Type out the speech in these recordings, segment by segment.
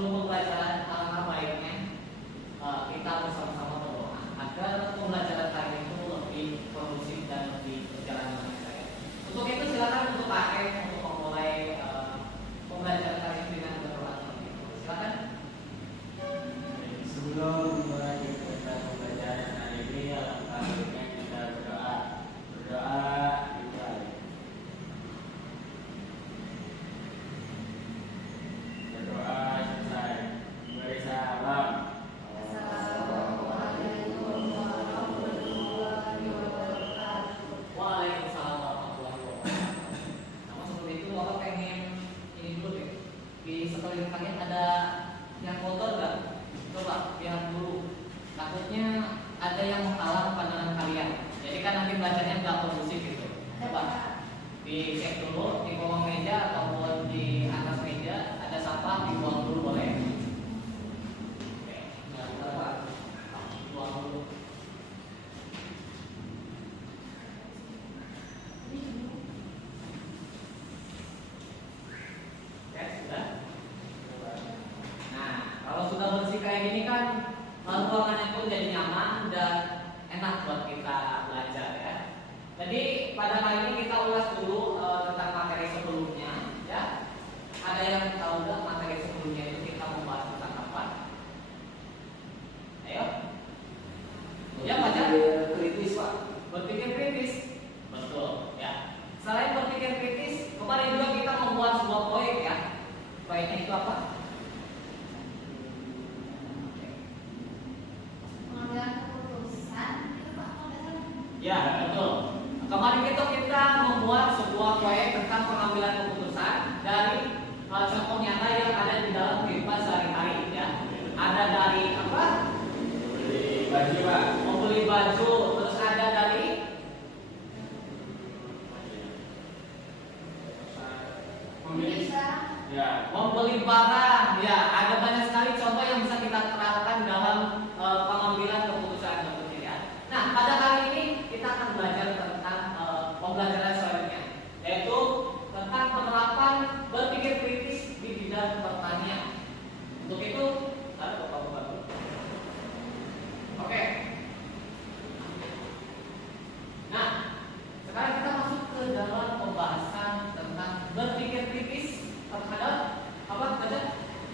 sebelum pembelajaran alangkah baiknya kita bersama-sama berdoa agar pembelajaran kali itu lebih kondusif dan lebih berjalan dengan baik. Untuk itu silakan untuk pakai untuk memulai pembelajaran kali ini dengan berdoa. Silakan. Sebelum memulai kegiatan pembelajaran hari ini, alangkah baiknya kita berdoa. Berdoa selesai. Beri salam. Waalaikumsalam warahmatullahi wabarakatuh. Namun sebelum itu Bapak pengen ini dulu deh. Di sekeliling kalian ada yang kotor nggak? Coba lihat dulu. Takutnya ada yang menghalang pandangan kalian. Jadi kan nanti belajarnya nggak kondusif gitu. Coba dicek dulu di bawah meja ataupun di atas meja ada sampah, dibuang dulu boleh. Oke, nggak apa-apa. Buang dulu. Ya sudah. Nah, kalau sudah bersih kayak gini kan ruangannya pun jadi nyaman dan enak buat kita belajar ya. Jadi pada kali ini kita ulas dulu tentang materi sebelumnya ya. Ada yang tahu nggak materi sebelumnya itu kita membahas tentang apa? Ayo. Ya baca. Kritis, Pak. Berpikir kritis. Betul ya. Selain berpikir kritis, kemarin juga kita membuat sebuah proyek ya. Proyeknya itu apa? Pengambilan keputusan itu Pak Ya, betul. Kemarin itu kita membuat sebuah proyek tentang pengambilan keputusan dari contoh nyata yang ada di dalam kehidupan sehari-hari ya. Ada dari apa? Beli baju, Pak. Membeli baju, terus ada dari Ya. membeli barang. Ya, ada banyak sekali contoh yang bisa kita terapkan dalam pengambilan keputusan tentunya ya. Nah, pada kali ini kita akan belajar tentang pembelajaran selanjutnya, yaitu tentang penerapan berpikir kritis di bidang pertanian. Untuk itu, buka dulu. Oke. Nah, sekarang kita masuk ke dalam pembahasan tentang berpikir kritis terhadap apa saja?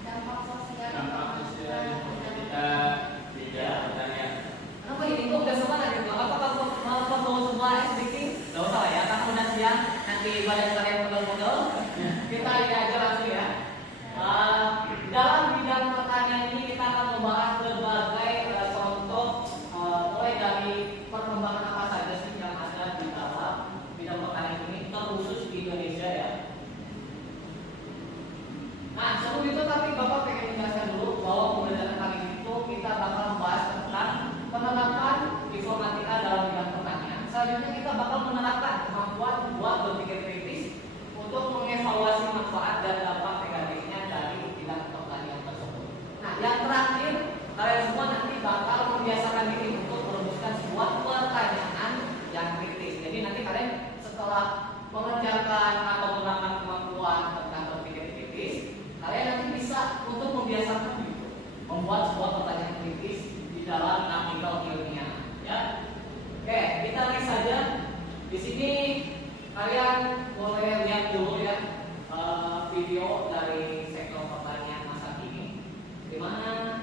dampak sosial Kita tidak pertanian. Kenapa ini kok udah semangat gitu? Apa kalau semua sedikit? Gak usah lah ya, karena udah siang. Nanti badan kalian pegel-pegel. Kita ini aja langsung ya. Dalam bidang pertanian ini kita akan membahas berbagai contoh mulai dari perkembangan apa saja sih yang ada di dalam bidang pertanian ini, terkhusus di Indonesia ya. Nah, sebelum itu tapi Bapak pengen menjelaskan dulu bahwa pembelajaran kali ini itu kita bakal membahas tentang penerapan informatika dalam bidang pertanian. Selanjutnya kita bakal menerapkan kemampuan buat berpikir kritis untuk mengevaluasi manfaat dan dampak negatifnya dari bidang pertanian tersebut. Nah, yang terakhir kalian semua nanti bakal membiasakan diri untuk merumuskan sebuah pertanyaan yang kritis. Jadi nanti kalian setelah mengerjakan atau menerapkan kemampuan tentang berpikir kritis, kalian nanti bisa untuk membiasakan gitu, membuat sebuah pertanyaan kritis di dalam artikel ilmiah, ya. Oke, kita next saja. Di sini kalian boleh lihat dulu ya video dari sektor pertanian masa kini, di mana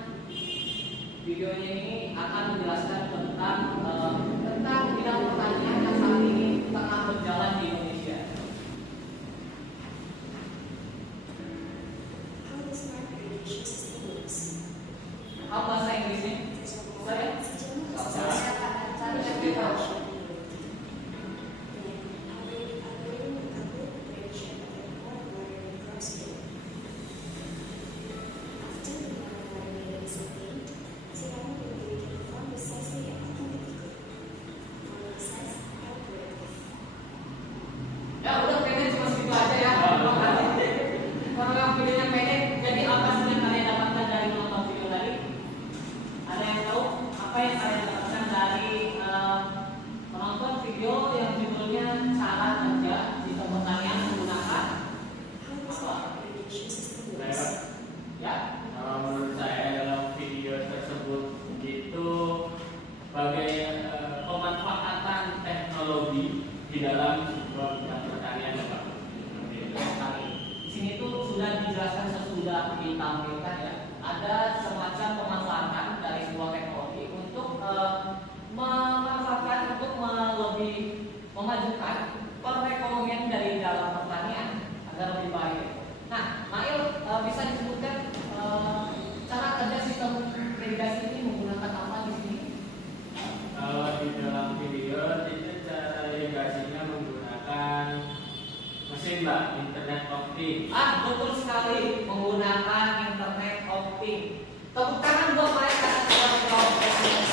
videonya ini akan menjelaskan tentang bidang pertanian yang saat ini tengah berjalan di Indonesia. Apa bahasa Inggrisnya? Saya? Ya udah kayaknya cuma segitu aja ya. Karena videonya pendek, jadi apa sih yang kalian dapatkan dari menonton video tadi? Ada yang tahu apa yang sudah ditampilkan ya, ada semacam pemanfaatan dari sebuah teknologi untuk memanfaatkan untuk lebih memajukan perekonomian dari dalam pertanian agar lebih baik. Nah, Mail bisa disebutkan cara kerja sistem irigasi ini menggunakan apa di sini? Kalau di dalam video itu cara irigasinya menggunakan mesin Mbak, internet of things. Betul sekali, menggunakan internet of things. Tepuk tangan buat mereka yang telah menjawab pertanyaan.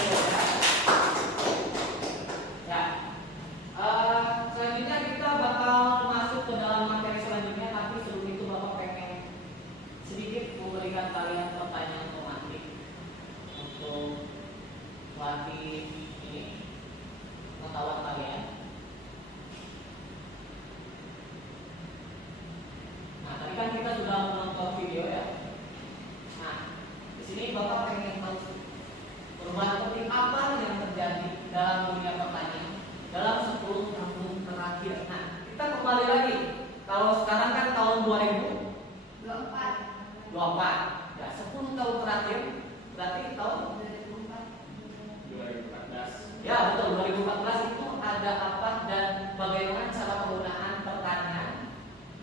Ya. Selanjutnya kita bakal masuk ke dalam materi selanjutnya, tapi sebelum itu Bapak pengen sedikit memberikan kalian pertanyaan otomatis untuk latih ini pengetahuan kalian. Nah, tadi kan kita sudah menonton video ya. Nah, di sini Bapak pengen tahu perubahan penting apa yang terjadi dalam dunia pertanian dalam 10 tahun terakhir. Nah, kita kembali lagi. Kalau sekarang kan tahun 2024. Ya, 10 tahun terakhir berarti tahun 2014. ya betul 2014 itu ada apa dan bagaimana cara penggunaan pertanian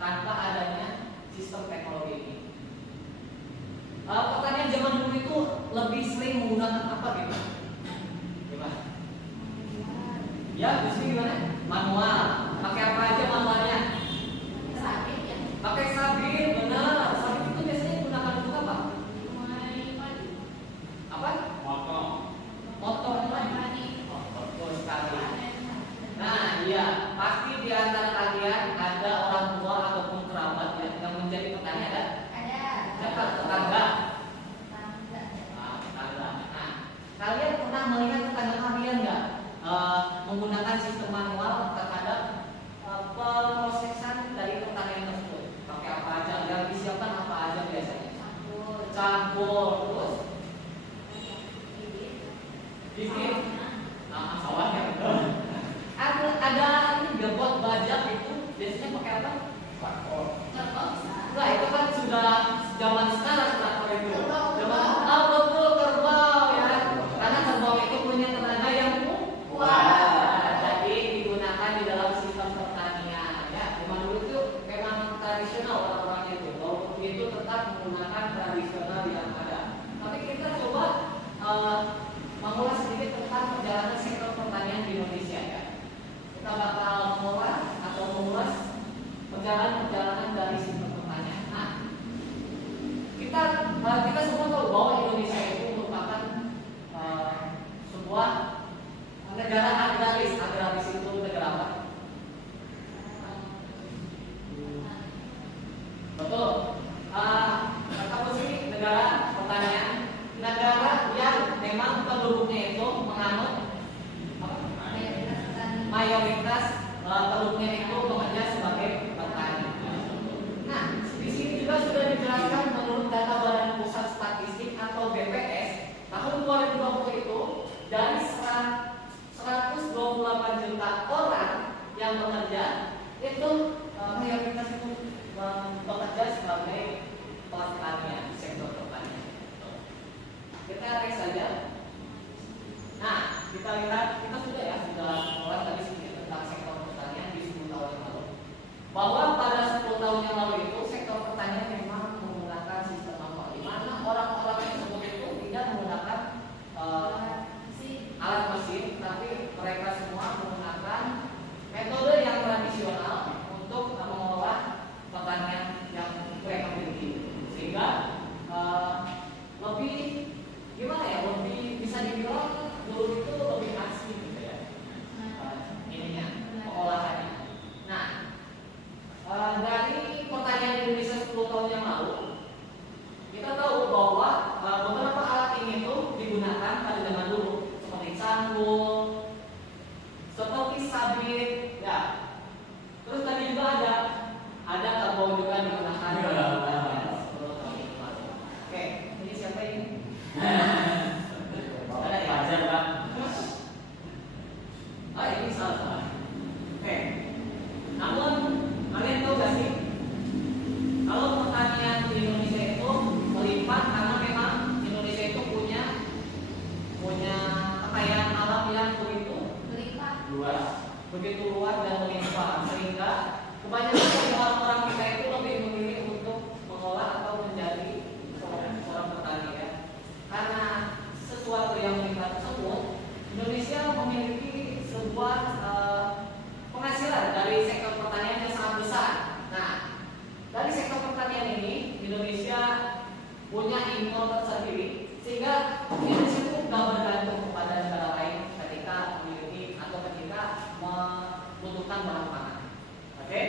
tanpa adanya sistem teknologi ini. Pertanian zaman dulu itu lebih sering menggunakan apa gitu? Gimana? Ya, di sini gimana? Manual. Pakai apa aja manualnya? Pakai sabit, benar. Sabit itu biasanya digunakan untuk apa? Apa? Motor lagi. Betul sekali. Nah, iya, pasti di antara kalian ada orang tua ataupun kerabat yang menjadi petani ada? Siapa? Tetangga. Tetangga. Nah, kalian pernah melihat tetangga kalian nggak menggunakan sistem manual terhadap pemrosesan dari pertanian tersebut? Pakai apa aja? Yang disiapkan apa aja biasanya? Campur, terus bibit. Nah, sawahnya betul. Ada ini nggak buat bajak itu biasanya pakai apa? Nah, itu kan sudah zaman sekarang traktor itu. Betul, kerbau ya. Karena kerbau itu punya tenaga yang kuat. Jadi digunakan di dalam sistem pertanian ya. Zaman dulu itu memang tradisional orang-orang itu. Walaupun itu tetap menggunakan tradisional yang ada. Tapi kita coba mengulas sedikit tentang perjalanan sektor pertanian di Indonesia ya. Kita bakal mengulas perjalanan dari sistem pertanian. Nah, kita semua tahu bahwa Indonesia itu merupakan sebuah negara agraris. Agraris itu negara apa? Betul. Kata posisi negara pertanian, negara yang memang penduduknya itu menganut mayoritas penduduknya itu bekerja sebagai petani. Nah, di sini juga sudah dijelaskan menurut data Badan Pusat Statistik atau BPS tahun 2020 itu dari 128 juta orang yang bekerja itu mayoritas itu bekerja sebagai pertanian, sektor pertanian. Kita lihat saja. Nah, kita lihat, kita sudah mulai tadi sedikit tentang sektor pertanian di 10 tahun yang lalu. Bahwa pada 10 tahun yang lalu itu sektor pertanian memang menggunakan sistem manual, di mana orang-orang tersebut itu tidak menggunakan alat mesin, tapi mereka semua menggunakan metode yang tradisional untuk mengelola pertanian yang mereka miliki, sehingga lebih gimana ya, lebih bisa dibilang dulu itu lebih asli gitu ya. impor tersendiri, sehingga Indonesia itu nggak bergantung kepada negara lain ketika memiliki atau ketika membutuhkan bahan pangan. Oke?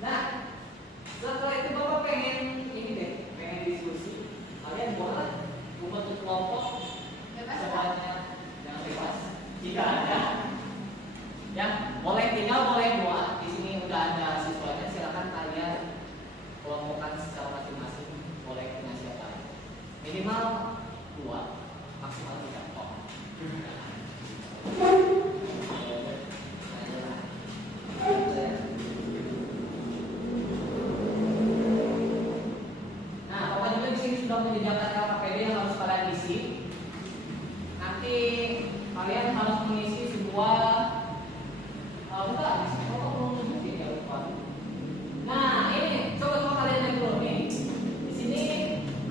Nah, setelah itu Bapak pengen ini deh, pengen diskusi. Kalian boleh membentuk kelompok sebanyak yang bebas. Jika ada, ya boleh 3, boleh 2. Di sini udah ada siswanya, silakan kalian kelompokkan secara masing-masing. Boleh punya siapa? Minimal 2, maksimal 3 kok. Nah, Bapak juga di sini sudah menyediakan LKPD yang harus kalian isi. Nanti kalian harus mengisi sebuah enggak, di sini Bapak belum nunjukin ya lupa. Nah, ini coba kalian lihat dulu nih. Di sini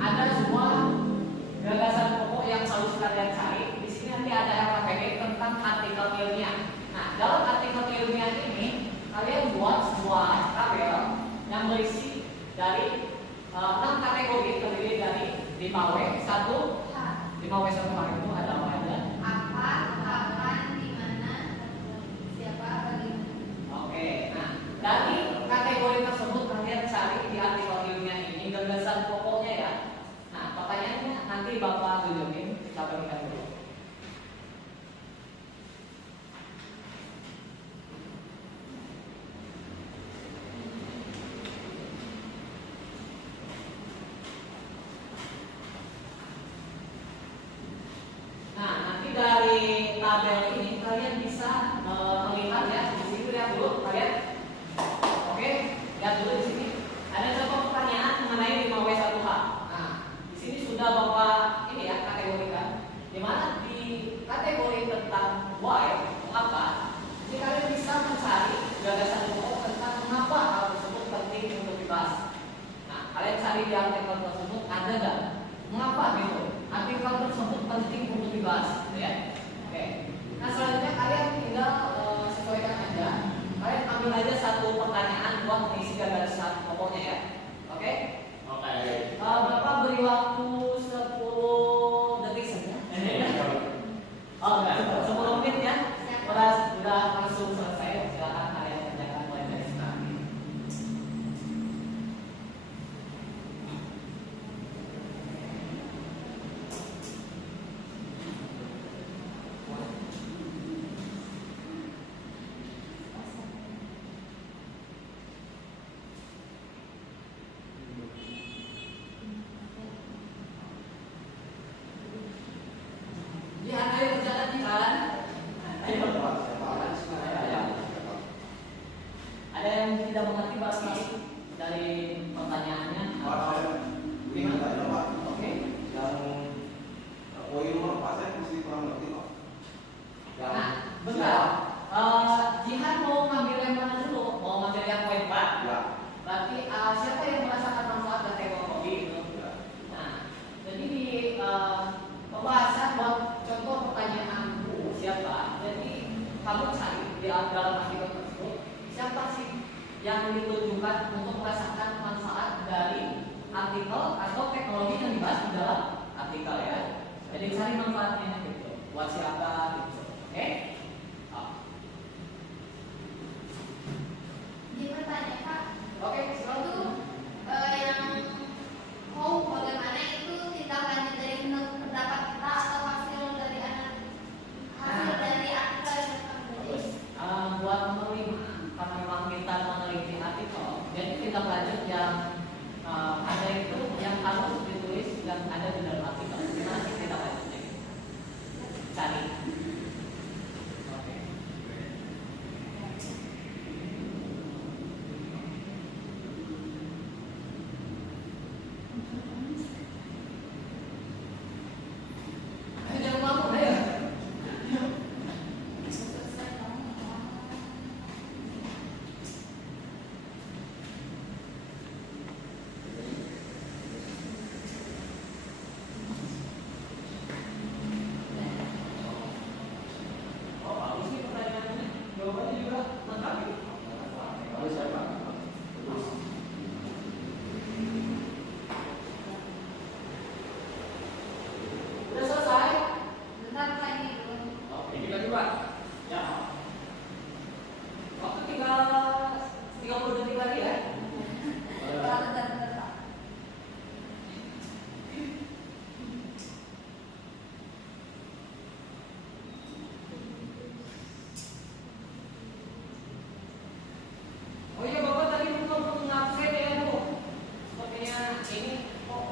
ada sebuah gagasan pokok yang harus kalian cari. Di sini nanti ada LKPD tentang artikel ilmiah. Nah, dalam artikel ilmiah ini kalian buat sebuah tabel yang berisi dari 6 kategori terdiri dari 5W, 5W1 hari itu ada apa aja? Apa, kapan, di mana, siapa, bagaimana. Oke, nah dari kategori tersebut kalian cari di artikel ilmiah ini gagasan pokoknya ya. Nah, pertanyaannya nanti Bapak tunjukin, kita bagikan dulu. Nah, nanti dari tabel ini kalian bisa melihat ya. Di sini lihat dulu kalian. Oke, lihat dulu di sini. Ada contoh pertanyaan mengenai 5W1H. Nah, di sini sudah Bapak ini ya kategorikan. Di mana di kategori tentang why, mengapa, jadi kalian bisa mencari gagasan pokok tentang mengapa hal tersebut penting untuk dibahas. Nah, kalian cari di artikel tersebut ada nggak? Mengapa gitu? Artikel tersebut penting untuk dibahas, gitu ya. Oke. Nah, selanjutnya kalian tinggal sesuaikan aja. Kalian ambil aja satu pertanyaan buat mengisi gagasan pokoknya ya. Oke? Oke. Bapak beri waktu 10 detik saja. Oh, enggak, 10 menit ya. Udah langsung selesai. Silakan kalian kerjakan mulai dari sekarang. Ya, ayo kerjakan di jalan. Ayo. Ada yang tidak mengerti barangkali dari pertanyaannya? Oke. Nah, bentar. Jihan mau ngambil yang mana dulu? Mau ngambil yang poin 4? Berarti siapa yang merasakan manfaat dan teknologi itu? Nah, jadi di pembahasan buat contoh pertanyaan siapa? Jadi kamu cari di dalam artikel tersebut siapa sih yang ditunjukkan untuk merasakan manfaat dari artikel atau teknologi yang dibahas di dalam artikel ya. Jadi cari manfaatnya gitu. Buat siapa gitu. Oke? Jadi bertanya Pak, Oke, silakan. itu yang mau bagaimana itu tindak lanjut dari menurut pendapat kita atau hasil dari artikel yang kita Terus buat nomor 5, karena memang kita meneliti artikel, jadi tindak lanjut yang ada itu yang harus ditulis dan ada di dalam artikel. Gimana sih tindak lanjutnya? Cari.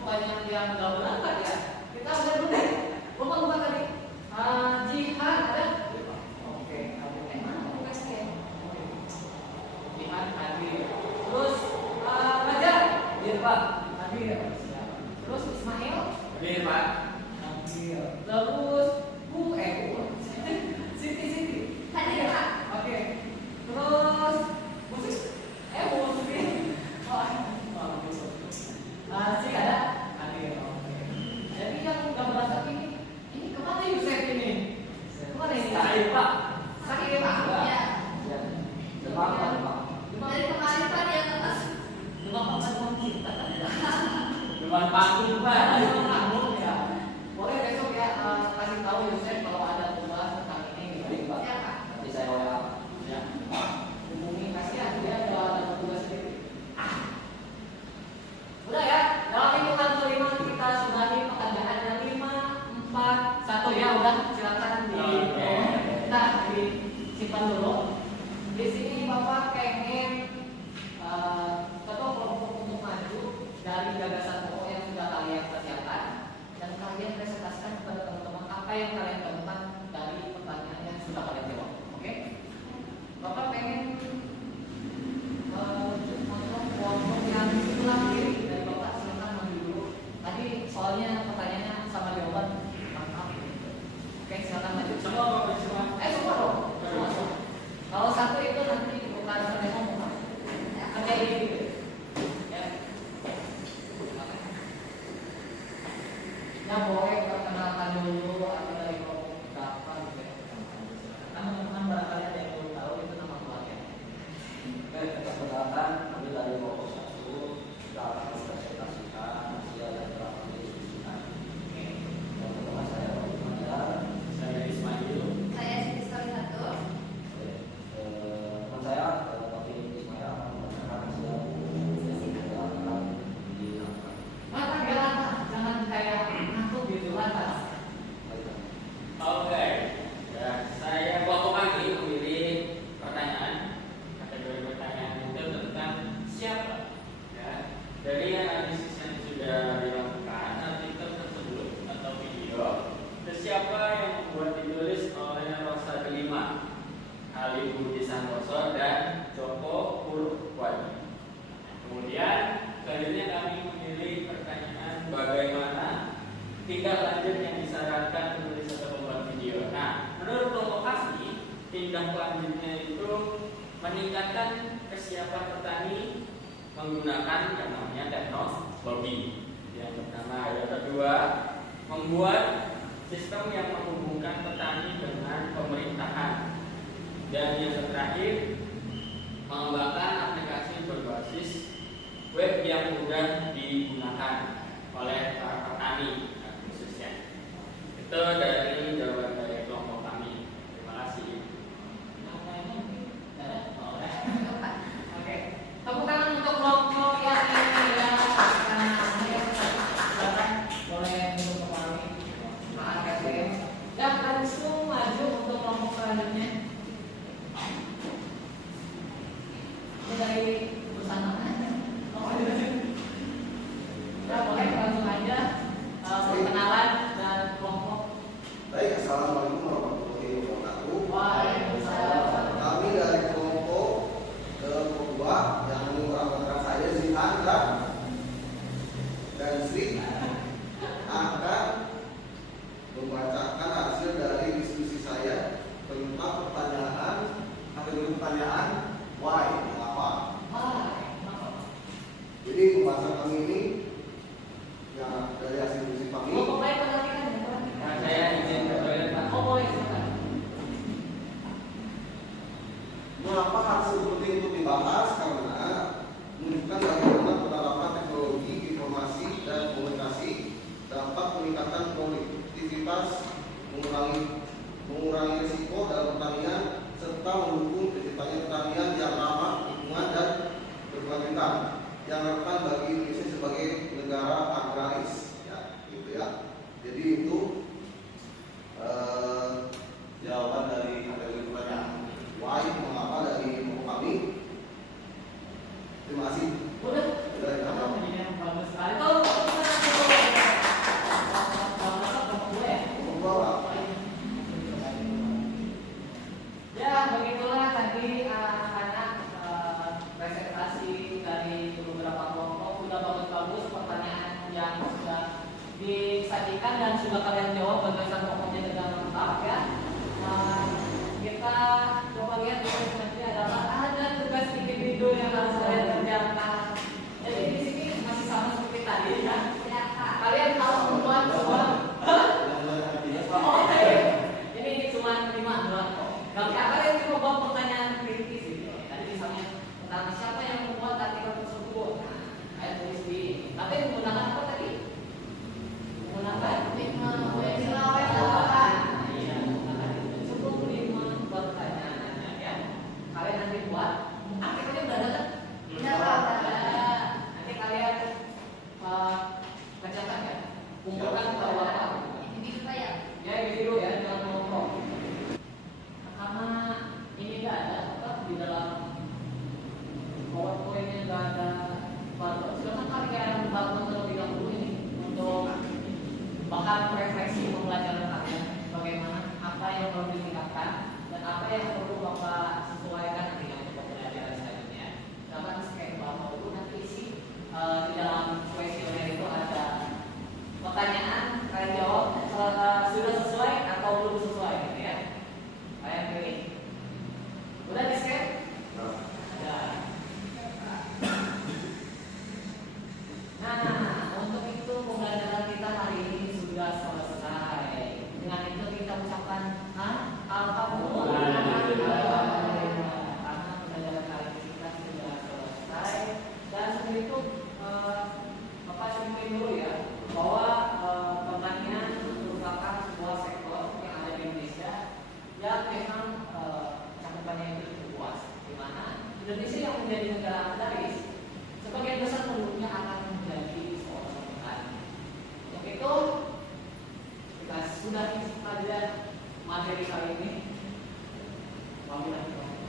banyak yang nggak berangkat ya. Kita lihat dulu deh. Lupa tadi. Jihad ada? Oke, mana? Jihad hadir. Terus Raja, hadir Pak. Hadir. Terus Ismail, Hadir Pak. hadir. Terus Bu, Siti. Hadir Pak. Oke. Terus Bu Sis, Bu Siti. Sih ada? Hadir. Oke. Jadi yang nggak berangkat ini kemana Yusef ini? Kemana ini? Sakit Pak. Sakit ya Pak? Ya. Demam. Dari kemarin Pak dia nggak masuk. Demam kita kan? Dewan panggung Pak. Demam panggung ya. Boleh besok ya kasih tahu Yusef kalau ada tugas tentang ini. Baik Pak. Ya Pak. Nanti saya WA. Ya. Hubungi kasihan dia ada tugas sendiri. Udah ya. Dalam hitungan kelima kita sudahi pekerjaan yang 5, 4, 1 ya udah silakan kita disimpan dulu. Di sini Bapak pengen ketua kelompok untuk maju dari gagasan pokok yang sudah kalian persiapkan dan kalian presentasikan kepada teman-teman apa yang kalian temukan dari pertanyaan yang sudah kalian jawab. Oke? Bapak pengen kelompok yang sebelah kiri dari Bapak silakan maju dulu. Tadi soalnya pertanyaannya sama jawaban mantap. Oke, silakan maju. Semua Pak, semua. Semua dong. Semua. Kalau satu itu nanti bukan sampai ngomong. Kerja ini gitu. Ya. Ya boleh perkenalkan dulu atau dari kelompok berapa gitu ya. Karena teman-teman barangkali ada yang belum tahu itu nama keluarga. Oke, kita perkenalkan kami dari kelompok 1 sudah akan mempresentasikan hasil yang telah kami diskusikan. Teman-teman saya Robi Mandar, Saya Ismail. Saya Siti Satu. teman saya Robi Ismail akan membacakan hasil yang telah kami dilakukan. Mata jalan, jangan kayak ngantuk gitu lantas. Oke. Ya, saya kelompok kami memilih pertanyaan. Kategori pertanyaan itu tentang siapa. Ya, dari analisis yang sudah dilakukan artikel tersebut atau video, siapa yang membuat ditulis oleh Rosa kelima, Ali Budi Santoso dan Joko Purwadi. Kemudian selanjutnya kami memilih pertanyaan bagaimana tindak lanjut yang disarankan penulis atau pembuat video. Nah, menurut kelompok kami, tindak lanjutnya itu meningkatkan kesiapan petani menggunakan yang namanya teknologi. Yang pertama, yang kedua, membuat sistem yang menghubungkan petani dengan pemerintahan. Dan yang terakhir, mengembangkan aplikasi berbasis web yang mudah digunakan oleh para petani khususnya. Itu dari jawaban dari kelompok kami. Terima kasih. Oke. Tepuk tangan untuk kelompok yang ini ya. Boleh untuk kembali. Maaf ya. Dan langsung maju untuk kelompok selanjutnya. Ini dari perusahaan mana? Ya boleh langsung aja perkenalan dan kelompok. Baik, assalamualaikum warahmatullahi wabarakatuh. Waalaikumsalam. Kami dari kelompok kedua yang mengurangkan saya Zihan dan Sri akan membacakan hasil dari diskusi saya tentang kategori pertanyaan why, mengapa. Jadi pembahasan kami ini yang dari hasil diskusi kami. Kelompok lain perhatikan ya. Nah, saya izin ke toilet, Pak. Oh boleh silakan. Mengapa hal seperti itu dibahas? Karena menunjukkan bagaimana penerapan teknologi informasi dan komunikasi dapat meningkatkan produktivitas, mengurangi risiko dalam pertanian, serta mendukung terciptanya pertanian yang ramah lingkungan dan berkelanjutan yang relevan bagi Indonesia sebagai negara agraris. Ya, gitu ya. Jadi itu jawaban dari kategori pertanyaan why, mengapa dari kelompok kami. Terima kasih. Udah. Dari kami. Bagus sekali. Kalau disajikan dan sudah kalian jawab berdasarkan pokoknya dengan lengkap ya. Kita coba lihat di sini selanjutnya adalah ada tugas individu yang harus kalian kerjakan. Jadi di sini masih sama seperti tadi ya. Kalian harus membuat sebuah oh, ini cuma 5 doang kok. Kalau kalian cuma buat pertanyaan kritis gitu. Tadi misalnya tentang siapa yang membuat artikel tersebut. Nah, kalian tulis di. Tapi menggunakan apa tadi? Menggunakan iya, menggunakan itu. Cukup 5 pertanyaan ya. Kalian nanti buat. Artikelnya udah ada kan? Nanti kalian kerjakan ya. Kumpulkan ke apa? Ya ini dulu ya, jangan ngomong. Karena ini nggak ada apa di dalam PowerPoint-nya nggak ada barcode. Silakan kalian bangun terlebih dahulu ini untuk bahan refleksi pembelajaran kalian. Bagaimana apa yang perlu ditingkatkan dan apa yang perlu bapak sesuaikan nanti untuk pembelajaran selanjutnya. Silakan scan bawah itu nanti isi di dalam kuesioner itu ada pertanyaan, kalian jawab sudah sesuai atau belum sesuai gitu ya. Kalian pilih. Udah di scan? Ada. Nah, untuk itu pembelajaran kita hari ini sudah selesai. Dengan itu kita ucapkan alhamdulillah. Karena pembelajaran kali ini kita sudah selesai. Dan sebelum itu Bapak simpulin dulu ya bahwa pertanian merupakan sebuah sektor yang ada di Indonesia yang memang cakupannya itu cukup luas, di mana Indonesia yang menjadi negara agraris sebagian besar penduduknya akan menjadi seorang petani. Untuk itu kita sudah pelajaran materi kali ini. Wabillahi taufiq.